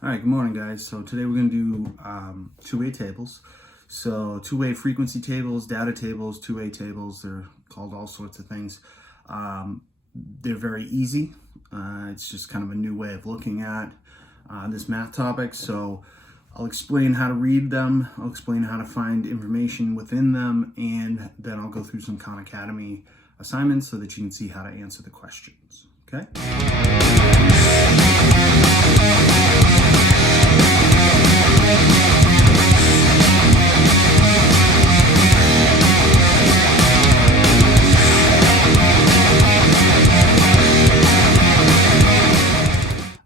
All right, good morning, guys. So today we're going to do two-way tables. So two-way frequency tables, data tables, two-way tables, they're called all sorts of things. They're very easy. It's just kind of a new way of looking at this math topic. So I'll explain how to read them, I'll explain how to find information within them, and then I'll go through some Khan Academy assignments so that you can see how to answer the questions. Okay?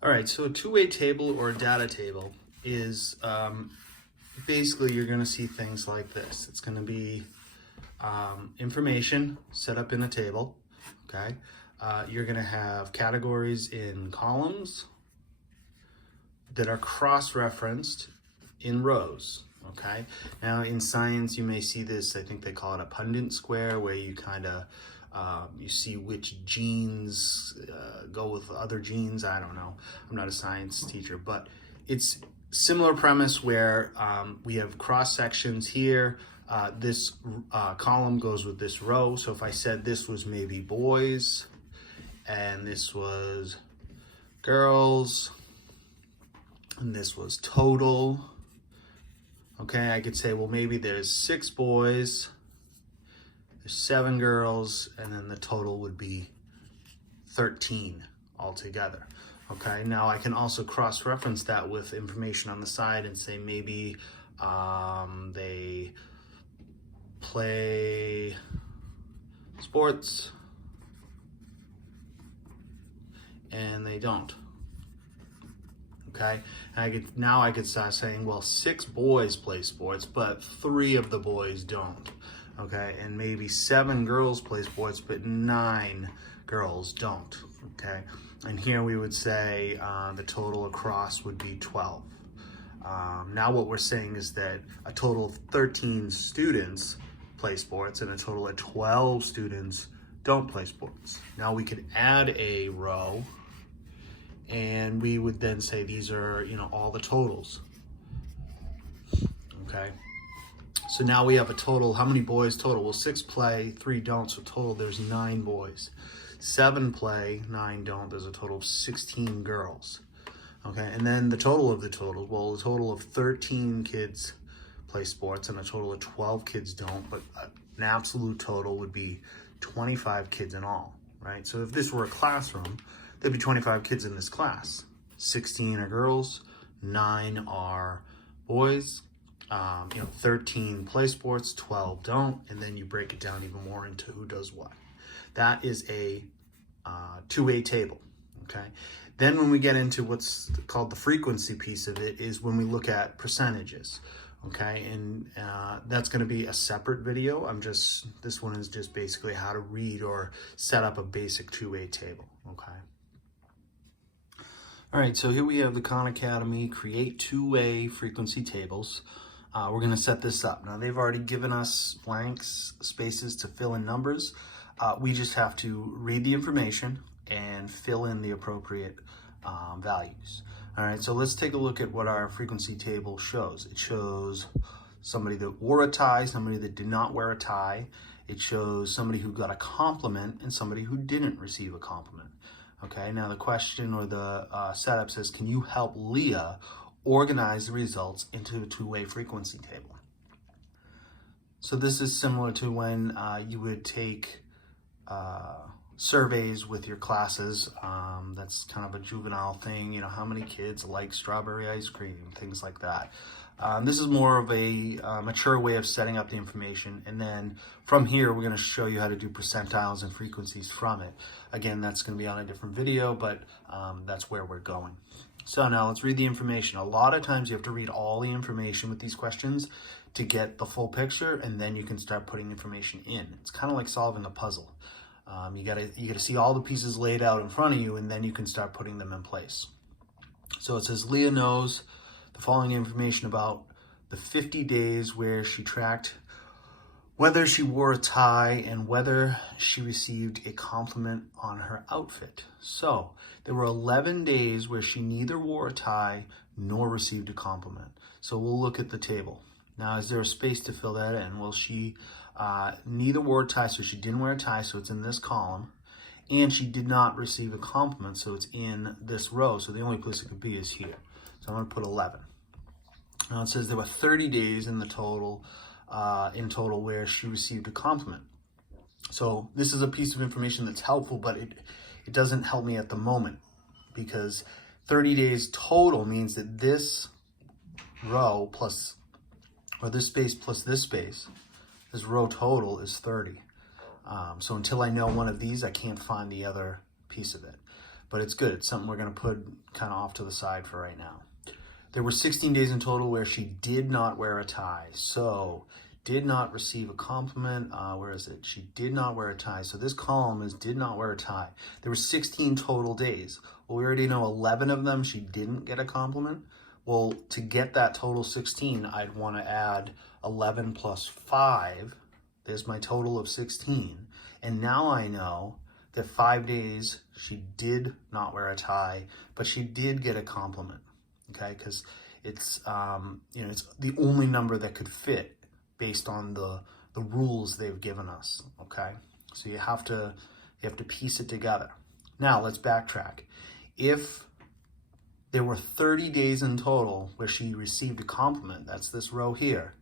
All right, so a two-way table or a data table is basically you're going to see things like this. It's going to be information set up in a table, okay? You're going to have categories in columns that are cross-referenced in rows, okay? Now in science you may see this, I think they call it a Punnett square, where you kind of you see which genes go with other genes. I don't know, I'm not a science teacher, but it's similar premise where we have cross sections here. This column goes with this row. So if I said this was maybe boys and this was girls and this was total, okay, I could say, well, maybe there's 6 boys, there's 7 girls, and then the total would be 13 altogether. Okay, now I can also cross-reference that with information on the side and say maybe they play sports and they don't. Okay, and I could start saying, well, 6 boys play sports, but 3 of the boys don't. Okay, and maybe 7 girls play sports, but 9 girls don't. Okay, and here we would say the total across would be 12. Now what we're saying is that a total of 13 students play sports and a total of 12 students don't play sports. Now we could add a row and we would then say these are, all the totals. Okay, so now we have a total. How many boys total? Well, 6 play, 3 don't, so total there's 9 boys. 7 play, 9 don't, there's a total of 16 girls. Okay, and then the total of the totals, well, a total of 13 kids play sports and a total of 12 kids don't, but an absolute total would be 25 kids in all, right? So if this were a classroom, there'd be 25 kids in this class. 16 are girls, 9 are boys, 13 play sports, 12 don't, and then you break it down even more into who does what. That is a two-way table, okay? Then when we get into what's called the frequency piece of it is when we look at percentages, okay? And that's gonna be a separate video. This one is just basically how to read or set up a basic two-way table, okay? All right, so here we have the Khan Academy Create Two-Way Frequency Tables. We're gonna set this up. Now they've already given us blanks, spaces to fill in numbers. We just have to read the information and fill in the appropriate values. All right, so let's take a look at what our frequency table shows. It shows somebody that wore a tie, somebody that did not wear a tie. It shows somebody who got a compliment and somebody who didn't receive a compliment. Okay, now the question or the setup says, can you help Leah organize the results into a two-way frequency table? So this is similar to when you would take surveys with your classes. That's kind of a juvenile thing, how many kids like strawberry ice cream, things like that. This is more of a mature way of setting up the information, and then from here we're going to show you how to do percentiles and frequencies from it. Again, that's going to be on a different video, but that's where we're going. So now let's read the information. A lot of times you have to read all the information with these questions to get the full picture, and then you can start putting information in. It's kind of like solving a puzzle. You gotta see all the pieces laid out in front of you, and then you can start putting them in place. So it says Leah knows the following information about the 50 days where she tracked whether she wore a tie and whether she received a compliment on her outfit. So there were 11 days where she neither wore a tie nor received a compliment. So we'll look at the table. Now, is there a space to fill that in? Well, she neither wore a tie, so she didn't wear a tie, so it's in this column. And she did not receive a compliment, so it's in this row. So the only place it could be is here. So I'm going to put 11. Now it says there were 30 days in the total, where she received a compliment. So this is a piece of information that's helpful, but it doesn't help me at the moment, because 30 days total means that this row plus, or this space plus this space, this row total is 30. So until I know one of these, I can't find the other piece of it. But it's good. It's something we're going to put kind of off to the side for right now. There were 16 days in total where she did not wear a tie. So did not receive a compliment. Where is it? She did not wear a tie. So this column is did not wear a tie. There were 16 total days. Well, we already know 11 of them she didn't get a compliment. Well, to get that total 16, I'd want to add 11 plus 5. There's my total of 16. And now I know that 5 days she did not wear a tie, but she did get a compliment. Okay, because it's it's the only number that could fit based on the rules they've given us. Okay, so you have to piece it together. Now let's backtrack. If there were 30 days in total where she received a compliment, that's this row here,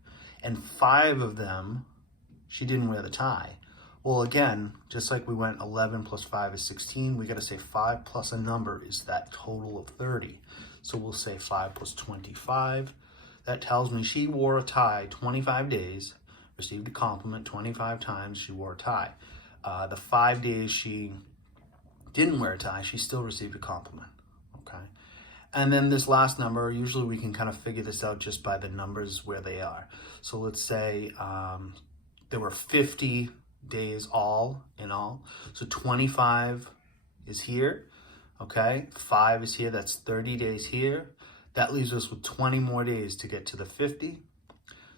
and 5 of them she didn't wear the tie. Well, again, just like we went 11 plus 5 is 16, we got to say 5 plus a number is that total of 30. So we'll say 5 plus 25. That tells me she wore a tie 25 days, received a compliment 25 times, she wore a tie. The 5 days she didn't wear a tie, she still received a compliment. Okay. And then this last number, usually we can kind of figure this out just by the numbers where they are. So let's say there were 50 days all in all. So 25 is here, okay? 5 is here, that's 30 days here. That leaves us with 20 more days to get to the 50.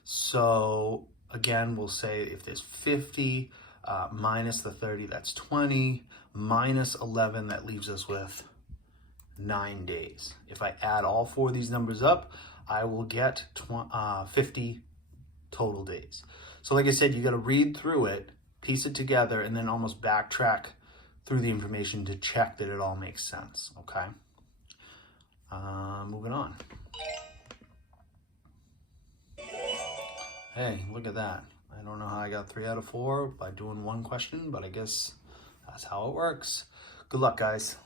So again, we'll say if there's 50 minus the 30, that's 20, minus 11, that leaves us with 9 days. If I add all 4 of these numbers up, I will get 50 total days. So like I said, you got to read through it, piece it together, and then almost backtrack through the information to check that it all makes sense, okay? Moving on. Hey, look at that. I don't know how I got 3 out of 4 by doing one question, but I guess that's how it works. Good luck, guys.